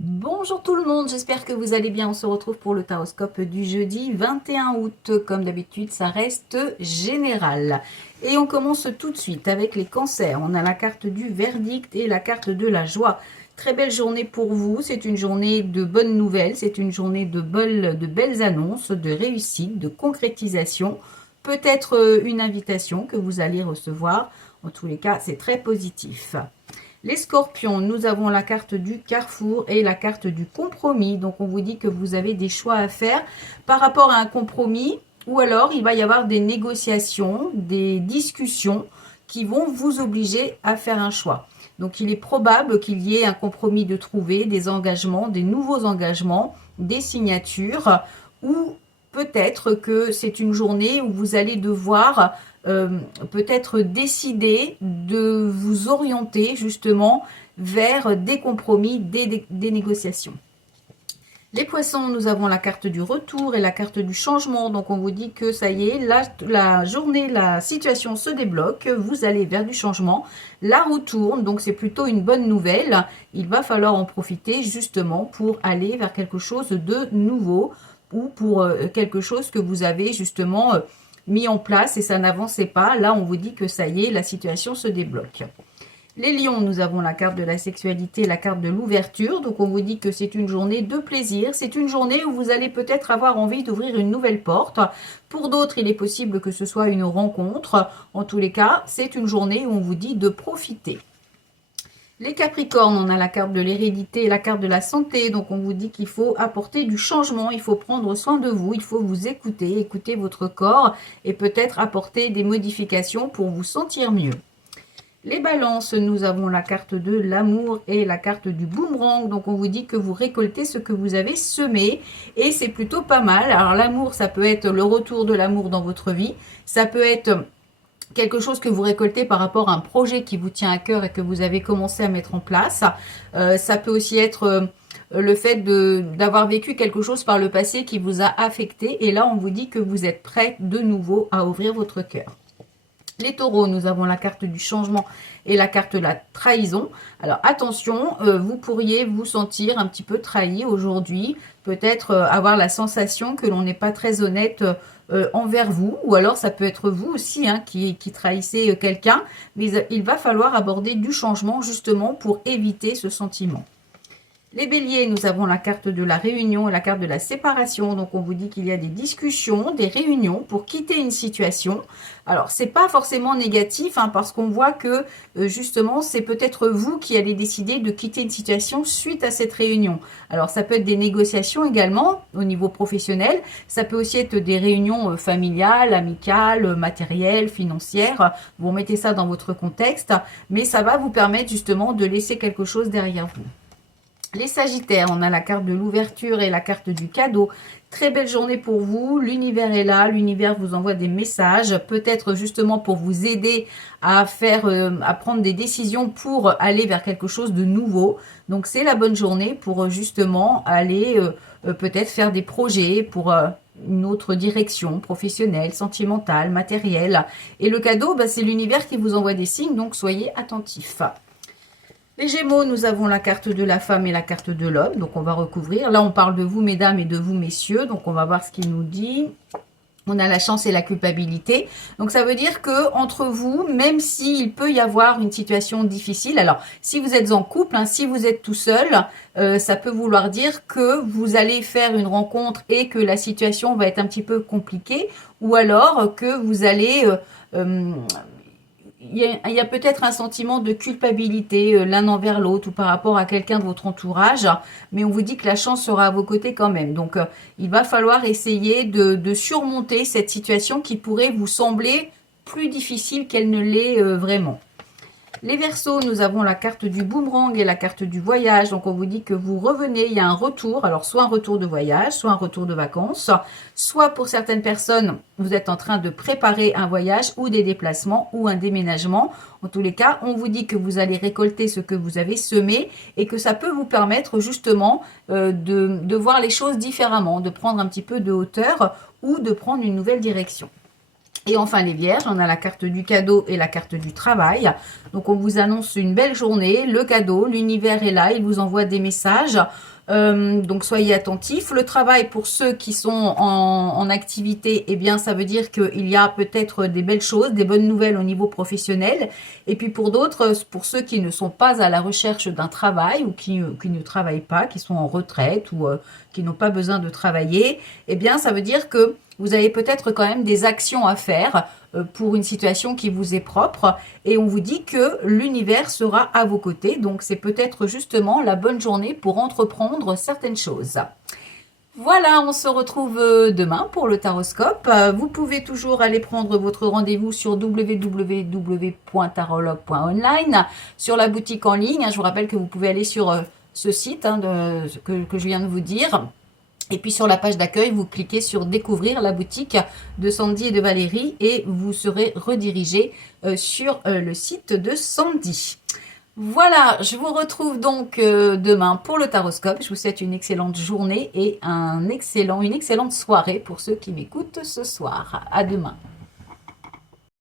Bonjour tout le monde, j'espère que vous allez bien. On se retrouve pour le taroscope du jeudi 21 août. Comme d'habitude, ça reste général. Et on commence tout de suite avec les cancers. On a la carte du verdict et la carte de la joie. Très belle journée pour vous. C'est une journée de bonnes nouvelles. C'est une journée de belles annonces, de réussite, de concrétisation. Peut-être une invitation que vous allez recevoir. En tous les cas, c'est très positif. Les scorpions, nous avons la carte du carrefour et la carte du compromis. Donc, on vous dit que vous avez des choix à faire par rapport à un compromis ou alors il va y avoir des négociations, des discussions qui vont vous obliger à faire un choix. Donc, il est probable qu'il y ait un compromis de trouver, des engagements, des nouveaux engagements, des signatures ou peut-être que c'est une journée où vous allez devoir peut-être décider de vous orienter justement vers des compromis, des négociations. Les poissons, nous avons la carte du retour et la carte du changement. Donc, on vous dit que ça y est, la journée, la situation se débloque. Vous allez vers du changement. La roue tourne, donc c'est plutôt une bonne nouvelle. Il va falloir en profiter justement pour aller vers quelque chose de nouveau ou pour quelque chose que vous avez justement mis en place et ça n'avançait pas. Là, on vous dit que ça y est, la situation se débloque. Les lions, nous avons la carte de la sexualité, la carte de l'ouverture. Donc, on vous dit que c'est une journée de plaisir. C'est une journée où vous allez peut-être avoir envie d'ouvrir une nouvelle porte. Pour d'autres, il est possible que ce soit une rencontre. En tous les cas, c'est une journée où on vous dit de profiter. Les Capricornes, on a la carte de l'hérédité et la carte de la santé. Donc, on vous dit qu'il faut apporter du changement, il faut prendre soin de vous, il faut vous écouter, écouter votre corps et peut-être apporter des modifications pour vous sentir mieux. Les balances, nous avons la carte de l'amour et la carte du boomerang. Donc, on vous dit que vous récoltez ce que vous avez semé et c'est plutôt pas mal. Alors, l'amour, ça peut être le retour de l'amour dans votre vie. Ça peut être quelque chose que vous récoltez par rapport à un projet qui vous tient à cœur et que vous avez commencé à mettre en place. Ça peut aussi être le fait d'avoir vécu quelque chose par le passé qui vous a affecté. Et là, on vous dit que vous êtes prêt de nouveau à ouvrir votre cœur. Les taureaux, nous avons la carte du changement et la carte de la trahison. Alors attention, vous pourriez vous sentir un petit peu trahi aujourd'hui. Peut-être avoir la sensation que l'on n'est pas très honnête envers vous. Ou alors ça peut être vous aussi qui trahissez quelqu'un. Mais il va falloir aborder du changement justement pour éviter ce sentiment. Les béliers, nous avons la carte de la réunion et la carte de la séparation. Donc, on vous dit qu'il y a des discussions, des réunions pour quitter une situation. Alors, c'est pas forcément négatif parce qu'on voit que, justement, c'est peut-être vous qui allez décider de quitter une situation suite à cette réunion. Alors, ça peut être des négociations également au niveau professionnel. Ça peut aussi être des réunions familiales, amicales, matérielles, financières. Vous mettez ça dans votre contexte, mais ça va vous permettre justement de laisser quelque chose derrière vous. Les Sagittaires, on a la carte de l'ouverture et la carte du cadeau. Très belle journée pour vous. L'univers est là. L'univers vous envoie des messages. Peut-être justement pour vous aider à à prendre des décisions pour aller vers quelque chose de nouveau. Donc, c'est la bonne journée pour justement aller peut-être faire des projets pour une autre direction professionnelle, sentimentale, matérielle. Et le cadeau, c'est l'univers qui vous envoie des signes. Donc, soyez attentifs. Les Gémeaux, nous avons la carte de la femme et la carte de l'homme. Donc, on va recouvrir. Là, on parle de vous, mesdames, et de vous, messieurs. Donc, on va voir ce qu'il nous dit. On a la chance et la culpabilité. Donc, ça veut dire que entre vous, même s'il peut y avoir une situation difficile, alors, si vous êtes en couple, si vous êtes tout seul, ça peut vouloir dire que vous allez faire une rencontre et que la situation va être un petit peu compliquée, ou alors que vous allez... il y a peut-être un sentiment de culpabilité l'un envers l'autre ou par rapport à quelqu'un de votre entourage, mais on vous dit que la chance sera à vos côtés quand même. Donc, il va falloir essayer de surmonter cette situation qui pourrait vous sembler plus difficile qu'elle ne l'est vraiment. Les Verseaux, nous avons la carte du boomerang et la carte du voyage. Donc, on vous dit que vous revenez, il y a un retour. Alors, soit un retour de voyage, soit un retour de vacances. Soit, pour certaines personnes, vous êtes en train de préparer un voyage ou des déplacements ou un déménagement. En tous les cas, on vous dit que vous allez récolter ce que vous avez semé et que ça peut vous permettre justement de voir les choses différemment, de prendre un petit peu de hauteur ou de prendre une nouvelle direction. Et enfin les vierges, on a la carte du cadeau et la carte du travail. Donc on vous annonce une belle journée, le cadeau, l'univers est là, il vous envoie des messages. Donc soyez attentifs. Le travail pour ceux qui sont en activité, eh bien ça veut dire qu'il y a peut-être des belles choses, des bonnes nouvelles au niveau professionnel. Et puis pour d'autres, pour ceux qui ne sont pas à la recherche d'un travail ou qui ne travaillent pas, qui sont en retraite ou qui n'ont pas besoin de travailler, eh bien ça veut dire que vous avez peut-être quand même des actions à faire pour une situation qui vous est propre et on vous dit que l'univers sera à vos côtés. Donc c'est peut-être justement la bonne journée pour entreprendre certaines choses. Voilà, on se retrouve demain pour le taroscope. Vous pouvez toujours aller prendre votre rendez-vous sur www.tarologue.online, sur la boutique en ligne. Je vous rappelle que vous pouvez aller sur ce site que je viens de vous dire. Et puis sur la page d'accueil, vous cliquez sur découvrir la boutique de Sandy et de Valérie et vous serez redirigé sur le site de Sandy. Voilà, je vous retrouve donc demain pour le taroscope. Je vous souhaite une excellente journée et une excellente soirée pour ceux qui m'écoutent ce soir. À demain.